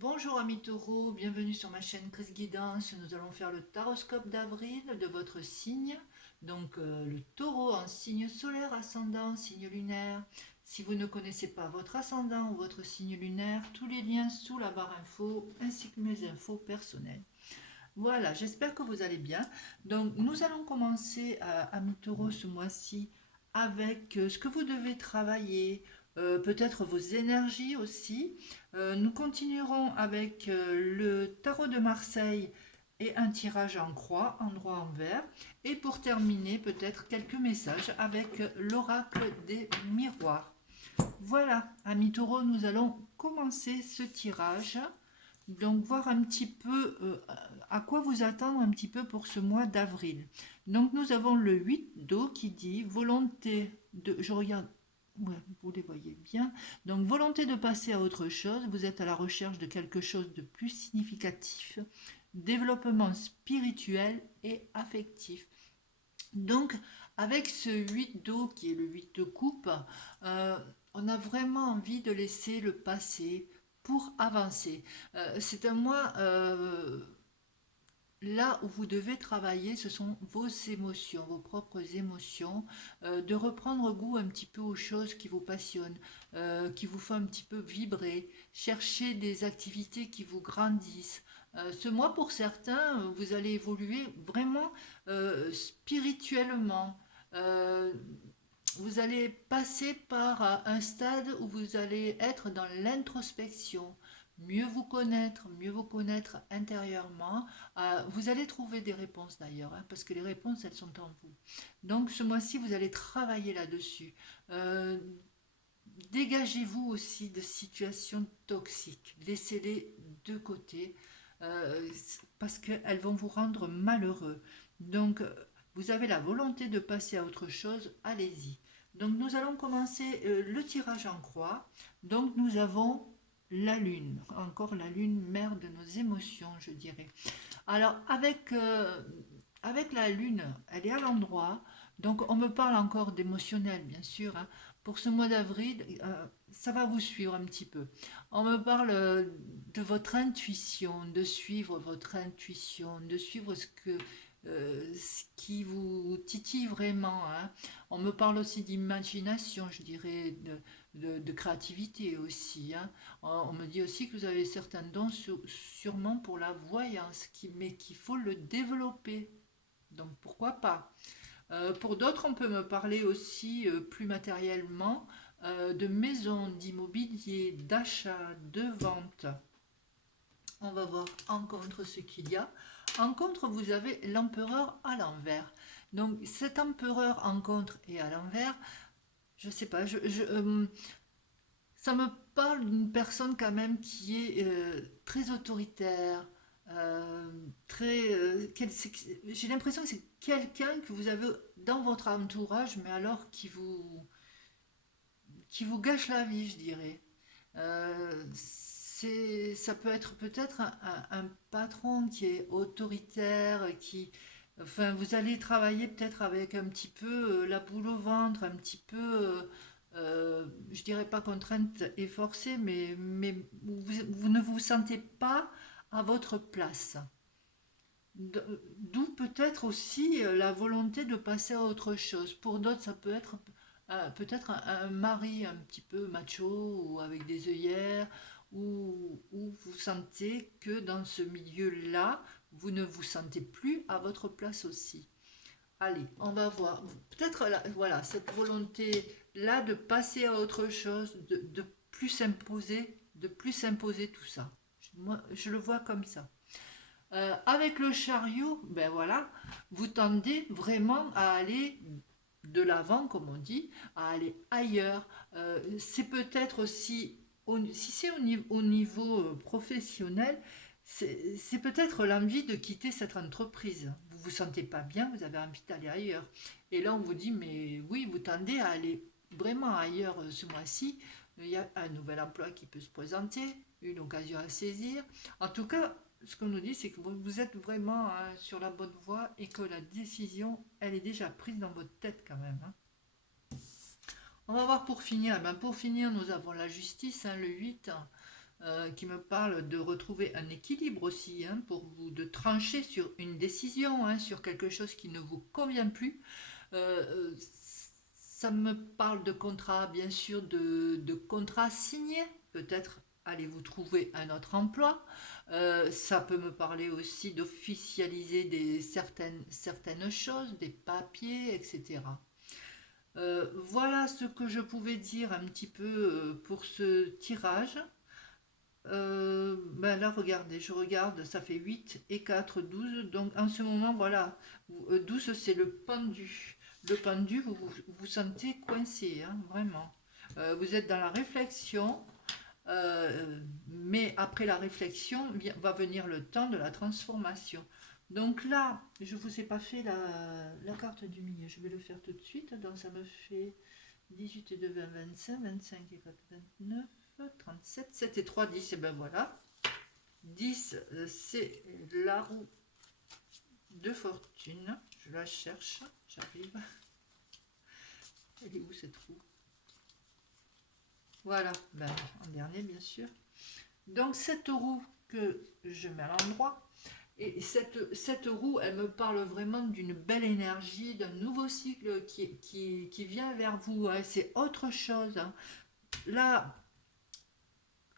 Bonjour amis taureaux, bienvenue sur ma chaîne Chris Guidance. Nous allons faire le taroscope d'avril de votre signe. Donc le taureau en signe solaire, ascendant, signe lunaire. Si vous ne connaissez pas votre ascendant ou votre signe lunaire, tous les liens sous la barre info ainsi que mes infos personnelles. Voilà, j'espère que vous allez bien. Donc nous allons commencer amis taureaux ce mois-ci avec ce que vous devez travailler, peut-être vos énergies aussi. Nous continuerons avec le tarot de Marseille et un tirage en croix, en droit envers. Et pour terminer, peut-être quelques messages avec l'oracle des miroirs. Voilà, amis taureaux, nous allons commencer ce tirage. Donc voir un petit peu à quoi vous attendre un petit peu pour ce mois d'avril. Donc nous avons le 8 d'eau qui dit volonté de... Je regarde, ouais, vous les voyez bien. Donc volonté de passer à autre chose, vous êtes à la recherche de quelque chose de plus significatif, développement spirituel et affectif. Donc avec ce 8 d'eau qui est le 8 de coupe, euh, on a vraiment envie de laisser le passé pour avancer. C'est un mois là où vous devez travailler, ce sont vos émotions, vos propres émotions, de reprendre goût un petit peu aux choses qui vous passionnent, qui vous font un petit peu vibrer, chercher des activités qui vous grandissent. Ce mois, pour certains, vous allez évoluer vraiment spirituellement. Euh, Vous allez passer par un stade où vous allez être dans l'introspection, mieux vous connaître intérieurement. Vous allez trouver des réponses d'ailleurs, hein, parce que les réponses, elles sont en vous. Donc ce mois-ci, vous allez travailler là-dessus. Euh, Dégagez-vous aussi de situations toxiques. Laissez-les de côté euh, parce qu'elles vont vous rendre malheureux. Donc, vous avez la volonté de passer à autre chose, allez-y. Donc, nous allons commencer le tirage en croix. Donc, nous avons la lune, encore la lune, mère de nos émotions, je dirais. Alors, avec la lune, elle est à l'endroit. Donc, on me parle encore d'émotionnel, bien sûr, hein. Pour ce mois d'avril, ça va vous suivre un petit peu. On me parle de votre intuition, de suivre votre intuition, de suivre ce qui vous titille vraiment, hein. On me parle aussi d'imagination, je dirais, de créativité aussi, hein. On me dit aussi que vous avez certains dons sûrement pour la voyance, mais qu'il faut le développer. Donc pourquoi pas. Pour d'autres, on peut me parler aussi plus matériellement de maisons, d'immobilier, d'achat, de vente. On va voir en contre ce qu'il y a. En contre, vous avez l'empereur à l'envers. Donc cet empereur en contre et à l'envers, je sais pas, ça me parle d'une personne quand même qui est très autoritaire, j'ai l'impression que c'est quelqu'un que vous avez dans votre entourage, mais alors qui vous gâche la vie, je dirais. Ça peut être peut-être un patron qui est autoritaire, enfin, vous allez travailler peut-être avec un petit peu la boule au ventre, un petit peu, je dirais pas contrainte et forcée, mais vous ne vous sentez pas à votre place. D'où peut-être aussi la volonté de passer à autre chose. Pour d'autres, ça peut être peut-être un mari un petit peu macho ou avec des œillères, où vous sentez que dans ce milieu-là, vous ne vous sentez plus à votre place aussi. Allez, on va voir. Peut-être voilà, cette volonté-là de passer à autre chose, de plus s'imposer tout ça. Moi, je le vois comme ça. Avec le chariot, ben voilà, vous tendez vraiment à aller de l'avant, comme on dit, à aller ailleurs. C'est peut-être aussi, si c'est au niveau professionnel, c'est peut-être l'envie de quitter cette entreprise. Vous vous sentez pas bien, vous avez envie d'aller ailleurs. Et là, on vous dit, mais oui, vous tendez à aller vraiment ailleurs ce mois-ci. Il y a un nouvel emploi qui peut se présenter, une occasion à saisir. En tout cas, ce qu'on nous dit, c'est que vous êtes vraiment sur la bonne voie et que la décision, elle est déjà prise dans votre tête quand même, hein. On va voir pour finir. Eh ben, pour finir, nous avons la justice, hein, le 8. qui me parle de retrouver un équilibre aussi, hein, pour vous, de trancher sur une décision, hein, sur quelque chose qui ne vous convient plus. Euh, Ça me parle de contrat, bien sûr, de contrat signé. Peut-être allez-vous trouver un autre emploi. Ça peut me parler aussi d'officialiser certaines choses, des papiers, etc. Voilà ce que je pouvais dire un petit peu pour ce tirage. Ben là, regardez, je regarde, ça fait 8 et 4 12. Donc en ce moment, voilà, 12 c'est le pendu. Le pendu, vous sentez coincé, hein, vraiment. Vous êtes dans la réflexion, mais après la réflexion va venir le temps de la transformation. Donc là, je ne vous ai pas fait la carte du milieu, je vais le faire tout de suite. Donc ça me fait 18 et 2, 20, 25, 25 et 4, 29, 37, 7 et 3, 10, et ben voilà. 10, c'est la roue de fortune. Je la cherche, j'arrive. Elle est où cette roue? Voilà, ben, en dernier bien sûr. Donc cette roue que je mets à l'endroit, et cette roue, elle me parle vraiment d'une belle énergie, d'un nouveau cycle qui vient vers vous, hein. C'est autre chose, hein. Là,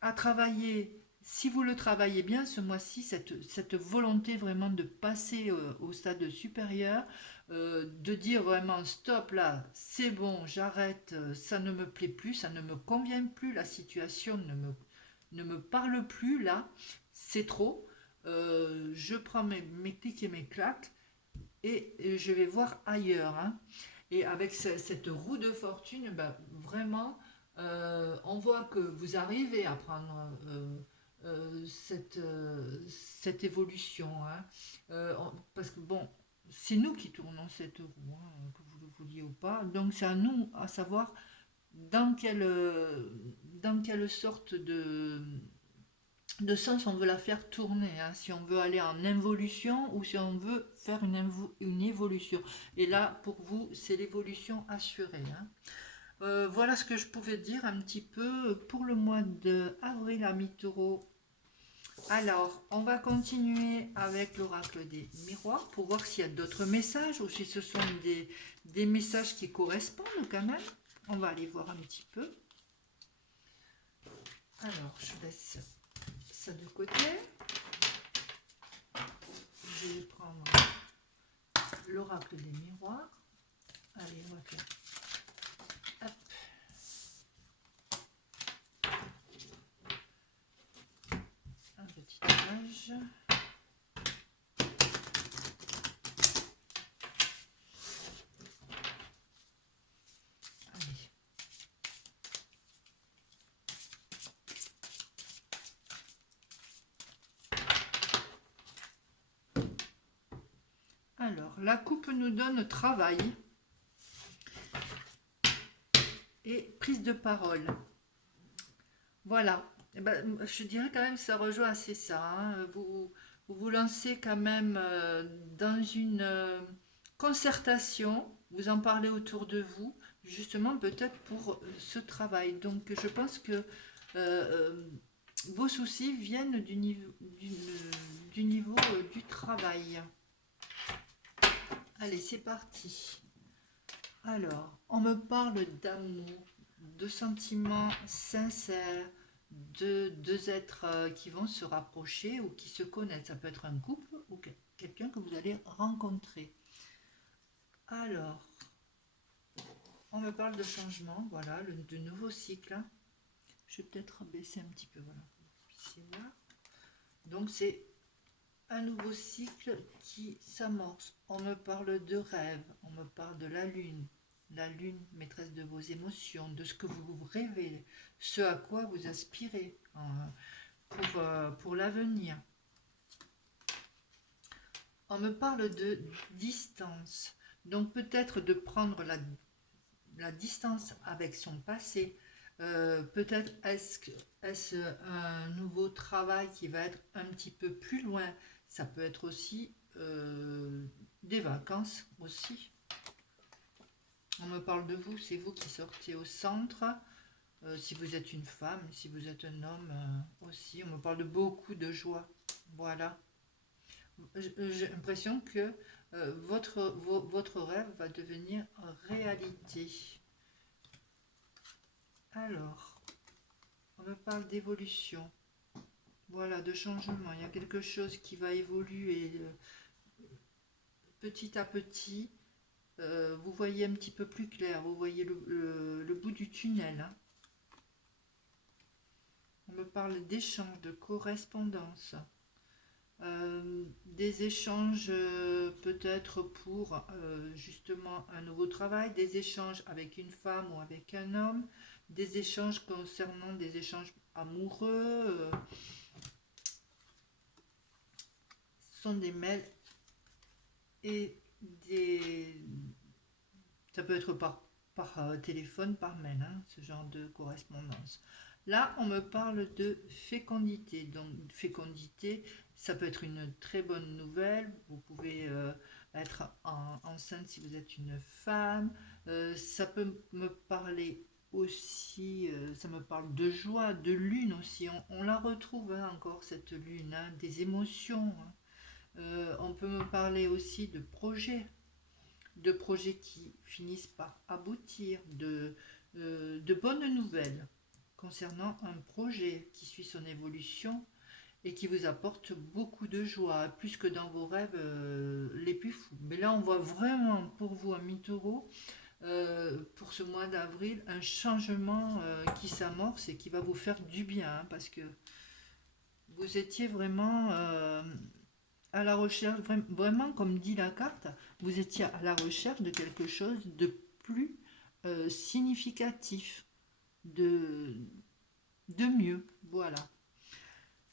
à travailler, si vous le travaillez bien ce mois-ci, cette volonté vraiment de passer au stade supérieur, de dire vraiment stop là, c'est bon, j'arrête, ça ne me plaît plus, ça ne me convient plus, la situation ne me parle plus là, c'est trop. Je prends mes clics et mes claques et je vais voir ailleurs, hein. Et avec cette roue de fortune, ben, vraiment, on voit que vous arrivez à prendre cette évolution, hein. Parce que bon, c'est nous qui tournons cette roue, hein, que vous le vouliez ou pas. Donc c'est à nous à savoir dans quelle sorte de sens on veut la faire tourner, hein, si on veut aller en involution ou si on veut faire une évolution. Et là, pour vous, c'est l'évolution assurée, hein. Voilà ce que je pouvais dire un petit peu pour le mois d'avril à mi-taureau. Alors, on va continuer avec l'oracle des miroirs pour voir s'il y a d'autres messages ou si ce sont des messages qui correspondent quand même. On va aller voir un petit peu. Alors, je laisse ça de côté. Je vais prendre l'oracle des miroirs. Allez, on va faire hop, un petit tirage. Allez. Alors, la coupe nous donne travail et prise de parole. Voilà. Eh ben, je dirais quand même que ça rejoint assez ça, hein. Vous lancez quand même dans une concertation, vous en parlez autour de vous, justement peut-être pour ce travail. Donc je pense que euh, vos soucis viennent du niveau du travail. Allez, c'est parti. Alors, on me parle d'amour, de sentiments sincères, de deux êtres qui vont se rapprocher ou qui se connaissent. Ça peut être un couple ou quelqu'un que vous allez rencontrer. Alors, on me parle de changement, voilà, de nouveau cycle. Je vais peut-être baisser un petit peu, voilà, pour que vous puissiez voir. Donc, c'est un nouveau cycle qui s'amorce. On me parle de rêve, on me parle de la lune, maîtresse de vos émotions, de ce que vous rêvez, ce à quoi vous aspirez pour l'avenir. On me parle de distance, donc peut-être de prendre la distance avec son passé. Peut-être est-ce un nouveau travail qui va être un petit peu plus loin. Ça peut être aussi des vacances aussi. On me parle de vous, c'est vous qui sortez au centre. Si vous êtes une femme, si vous êtes un homme aussi, on me parle de beaucoup de joie. Voilà. J'ai l'impression que votre rêve va devenir réalité. Alors, on me parle d'évolution. Voilà, de changement. Il y a quelque chose qui va évoluer petit à petit. Vous voyez un petit peu plus clair, vous voyez le bout du tunnel, hein. On me parle d'échanges, de correspondance, des échanges peut-être pour justement un nouveau travail, des échanges avec une femme ou avec un homme, des échanges concernant des échanges amoureux, ce sont des mails et des... Ça peut être par téléphone, par mail, hein, ce genre de correspondance. Là, on me parle de fécondité. Donc, fécondité, ça peut être une très bonne nouvelle. Vous pouvez être enceinte si vous êtes une femme. Ça peut me parler aussi, ça me parle de joie, de lune aussi. On la retrouve hein, encore, cette lune, hein, des émotions, hein. On peut me parler aussi de projets qui finissent par aboutir, de bonnes nouvelles concernant un projet qui suit son évolution et qui vous apporte beaucoup de joie, plus que dans vos rêves les plus fous. Mais là, on voit vraiment pour vous, un taureau, pour ce mois d'avril, un changement qui s'amorce et qui va vous faire du bien, hein, parce que vous étiez vraiment à la recherche, vraiment comme dit la carte, vous étiez à la recherche de quelque chose de plus significatif, de, de mieux. Voilà.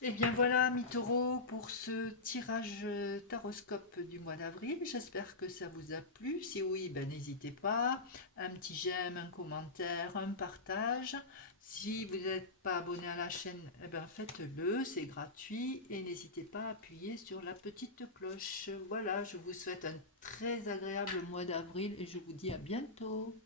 Et bien voilà, mes taureaux, pour ce tirage taroscope du mois d'avril. J'espère que ça vous a plu. Si oui, ben, n'hésitez pas. Un petit j'aime, un commentaire, un partage. Si vous n'êtes pas abonné à la chaîne, eh ben, faites-le, c'est gratuit. Et n'hésitez pas à appuyer sur la petite cloche. Voilà, je vous souhaite un très agréable mois d'avril et je vous dis à bientôt.